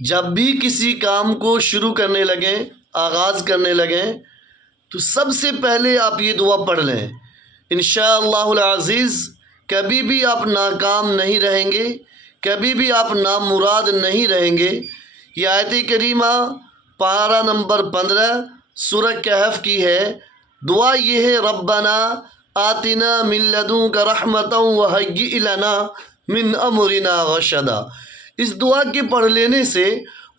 جب بھی کسی کام کو شروع کرنے لگیں، آغاز کرنے لگیں، تو سب سے پہلے آپ یہ دعا پڑھ لیں۔ انشاءاللہ العزیز کبھی بھی آپ ناکام نہیں رہیں گے، کبھی بھی آپ نامراد نہیں رہیں گے۔ یہ آیت کریمہ پارہ نمبر 15 سورہ کہف کی ہے۔ دعا یہ ہے، ربنا آتنا من لدنک رحمتا وہیئ لنا من امرنا رشدا۔ اس دعا کے پڑھ لینے سے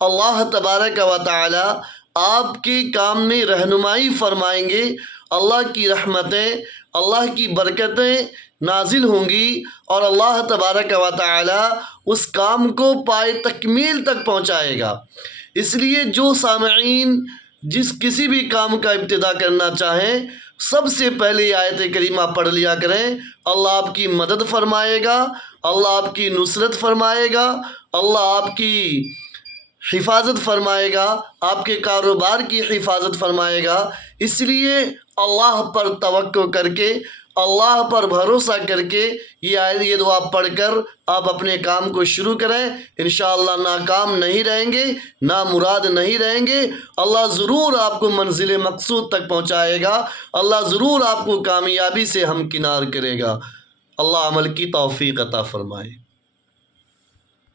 اللہ تبارک و تعالی آپ کے کام میں رہنمائی فرمائیں گے، اللہ کی رحمتیں، اللہ کی برکتیں نازل ہوں گی، اور اللہ تبارک و تعالی اس کام کو پائے تکمیل تک پہنچائے گا۔ اس لیے جو سامعین کسی بھی کام کا ابتدا کرنا چاہیں، سب سے پہلے آیت کریمہ پڑھ لیا کریں۔ اللہ آپ کی مدد فرمائے گا، اللہ آپ کی نصرت فرمائے گا، اللہ آپ کی حفاظت فرمائے گا، آپ کے کاروبار کی حفاظت فرمائے گا۔ اس لیے اللہ پر توقع کر کے، اللہ پر بھروسہ کر کے یہ دعا پڑھ کر آپ اپنے کام کو شروع کریں۔ انشاءاللہ ناکام نہیں رہیں گے، نامراد نہیں رہیں گے۔ اللہ ضرور آپ کو منزل مقصود تک پہنچائے گا، اللہ ضرور آپ کو کامیابی سے ہمکنار کرے گا۔ اللہ عمل کی توفیق عطا فرمائے۔